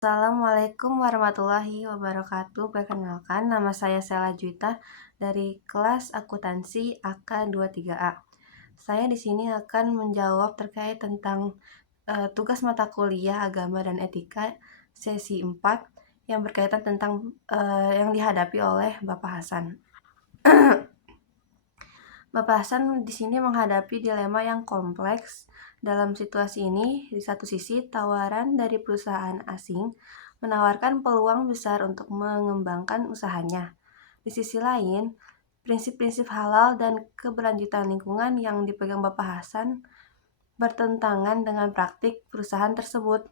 Assalamualaikum warahmatullahi wabarakatuh. Perkenalkan, nama saya Sela Juwita dari kelas akuntansi AK23A. Saya di sini akan menjawab terkait tentang tugas mata kuliah agama dan etika sesi 4 yang berkaitan tentang yang dihadapi oleh Bapak Hasan. Bapak Hasan di sini menghadapi dilema yang kompleks. Dalam situasi ini, di satu sisi tawaran dari perusahaan asing menawarkan peluang besar untuk mengembangkan usahanya. Di sisi lain, prinsip-prinsip halal dan keberlanjutan lingkungan yang dipegang Bapak Hasan bertentangan dengan praktik perusahaan tersebut.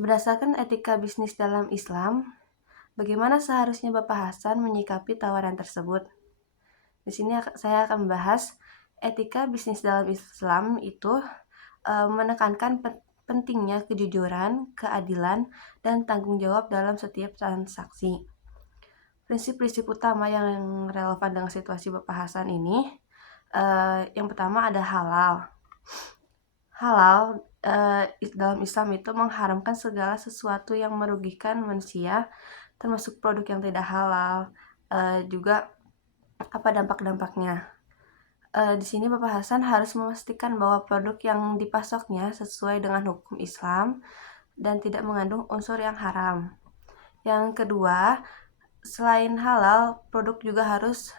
Berdasarkan etika bisnis dalam Islam, bagaimana seharusnya Bapak Hasan menyikapi tawaran tersebut? Di sini saya akan membahas etika bisnis dalam Islam itu menekankan pentingnya kejujuran, keadilan, dan tanggung jawab dalam setiap transaksi. Prinsip-prinsip utama yang relevan dengan situasi Bapak Hasan ini, yang pertama ada halal. Halal dalam Islam itu mengharamkan segala sesuatu yang merugikan manusia, termasuk produk yang tidak halal, juga apa dampak-dampaknya. Di sini Bapak Hasan harus memastikan bahwa produk yang dipasoknya sesuai dengan hukum Islam dan tidak mengandung unsur yang haram. Yang kedua, selain halal, produk juga harus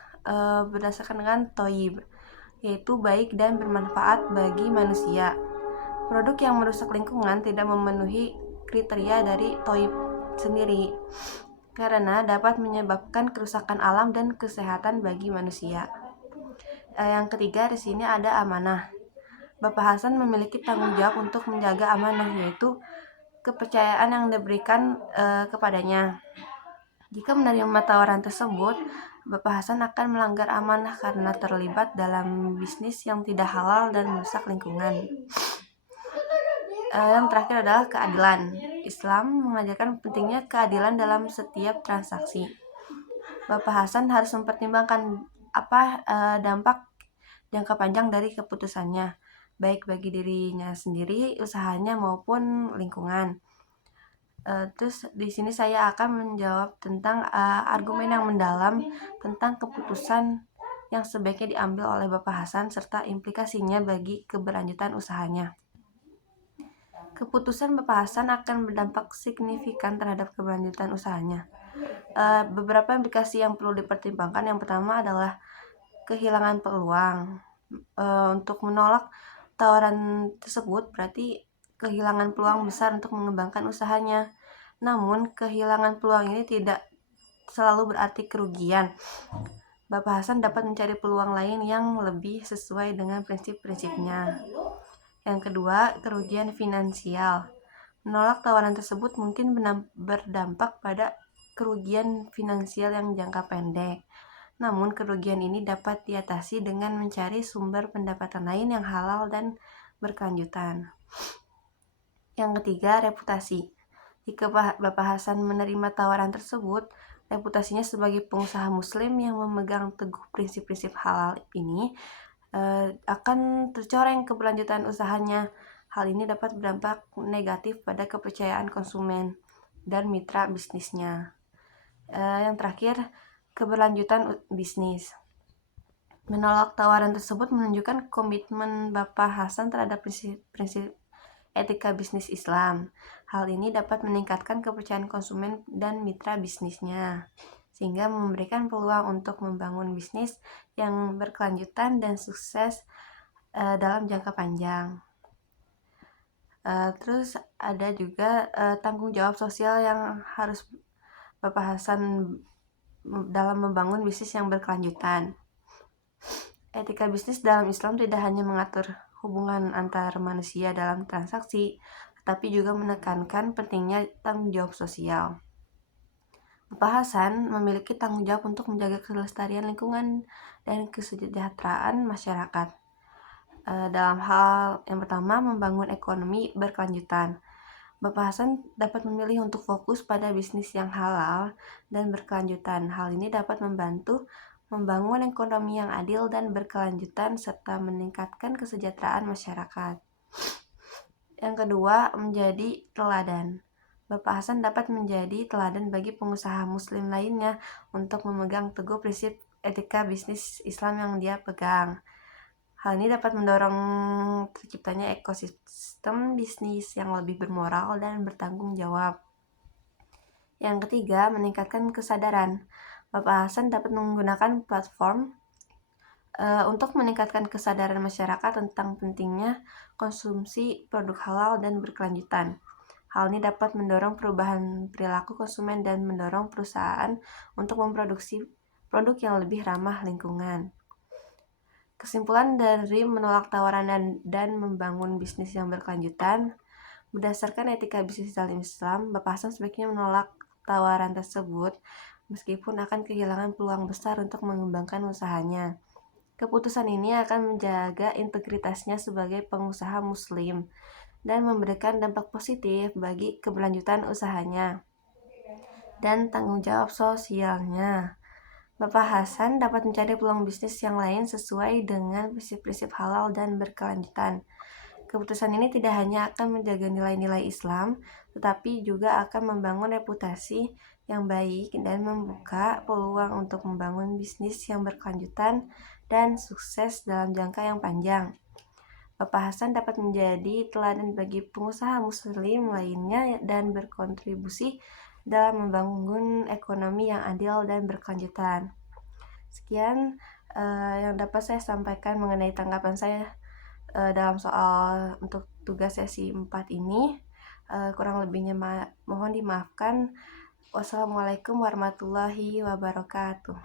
berdasarkan dengan thayyib, yaitu baik dan bermanfaat bagi manusia. Produk yang merusak lingkungan tidak memenuhi kriteria dari thayyib sendiri, karena dapat menyebabkan kerusakan alam dan kesehatan bagi manusia. Yang ketiga di sini ada amanah. Bapak Hasan memiliki tanggung jawab untuk menjaga amanah, yaitu kepercayaan yang diberikan kepadanya. Jika menerima tawaran tersebut, Bapak Hasan akan melanggar amanah karena terlibat dalam bisnis yang tidak halal dan merusak lingkungan. Yang terakhir adalah keadilan. Islam mengajarkan pentingnya keadilan dalam setiap transaksi. Bapak Hasan harus mempertimbangkan dampak jangka panjang dari keputusannya, baik bagi dirinya sendiri, usahanya maupun lingkungan. Terus di sini saya akan menjawab tentang argumen yang mendalam tentang keputusan yang sebaiknya diambil oleh Bapak Hasan serta implikasinya bagi keberlanjutan usahanya. Keputusan Bapak Hasan akan berdampak signifikan terhadap keberlanjutan usahanya. Beberapa implikasi yang perlu dipertimbangkan. Yang pertama adalah kehilangan peluang. Untuk menolak tawaran tersebut berarti kehilangan peluang besar untuk mengembangkan usahanya. Namun kehilangan peluang ini tidak selalu berarti kerugian. Bapak Hasan dapat mencari peluang lain yang lebih sesuai dengan prinsip-prinsipnya. Yang kedua, kerugian finansial. Menolak tawaran tersebut mungkin berdampak pada kerugian finansial yang jangka pendek. Namun kerugian ini dapat diatasi dengan mencari sumber pendapatan lain yang halal dan berkelanjutan. Yang ketiga, reputasi. Jika Bapak Hasan menerima tawaran tersebut, reputasinya sebagai pengusaha muslim yang memegang teguh prinsip-prinsip halal ini akan tercoreng keberlanjutan usahanya. Hal ini dapat berdampak negatif pada kepercayaan konsumen dan mitra bisnisnya. Yang terakhir, keberlanjutan bisnis. Menolak tawaran tersebut menunjukkan komitmen Bapak Hasan terhadap prinsip etika bisnis Islam. Hal ini dapat meningkatkan kepercayaan konsumen dan mitra bisnisnya, sehingga memberikan peluang untuk membangun bisnis yang berkelanjutan dan sukses dalam jangka panjang. Terus ada juga tanggung jawab sosial yang harus Bapak Hasan dalam membangun bisnis yang berkelanjutan. Etika bisnis dalam Islam tidak hanya mengatur hubungan antar manusia dalam transaksi, tetapi juga menekankan pentingnya tanggung jawab sosial. Bapak Hasan memiliki tanggung jawab untuk menjaga kelestarian lingkungan dan kesejahteraan masyarakat. Dalam hal yang pertama, membangun ekonomi berkelanjutan. Bapak Hasan dapat memilih untuk fokus pada bisnis yang halal dan berkelanjutan. Hal ini dapat membantu membangun ekonomi yang adil dan berkelanjutan serta meningkatkan kesejahteraan masyarakat. Yang kedua, menjadi teladan. Bapak Hasan dapat menjadi teladan bagi pengusaha muslim lainnya untuk memegang teguh prinsip etika bisnis Islam yang dia pegang. Hal ini dapat mendorong terciptanya ekosistem bisnis yang lebih bermoral dan bertanggung jawab. Yang ketiga, meningkatkan kesadaran. Bapak Hasan dapat menggunakan platform untuk meningkatkan kesadaran masyarakat tentang pentingnya konsumsi produk halal dan berkelanjutan. Hal ini dapat mendorong perubahan perilaku konsumen dan mendorong perusahaan untuk memproduksi produk yang lebih ramah lingkungan. Kesimpulan dari menolak tawaran dan membangun bisnis yang berkelanjutan, berdasarkan etika bisnis dalam Islam, Bapak Hasan sebaiknya menolak tawaran tersebut meskipun akan kehilangan peluang besar untuk mengembangkan usahanya. Keputusan ini akan menjaga integritasnya sebagai pengusaha muslim dan memberikan dampak positif bagi keberlanjutan usahanya dan tanggung jawab sosialnya. Bapak Hasan dapat mencari peluang bisnis yang lain sesuai dengan prinsip-prinsip halal dan berkelanjutan. Keputusan ini tidak hanya akan menjaga nilai-nilai Islam, tetapi juga akan membangun reputasi yang baik dan membuka peluang untuk membangun bisnis yang berkelanjutan dan sukses dalam jangka yang panjang. Bapak Hasan dapat menjadi teladan bagi pengusaha muslim lainnya dan berkontribusi dalam membangun ekonomi yang adil dan berkelanjutan. Sekian yang dapat saya sampaikan mengenai tanggapan saya dalam soal untuk tugas sesi 4 ini. Kurang lebihnya mohon dimaafkan. Wassalamualaikum warahmatullahi wabarakatuh.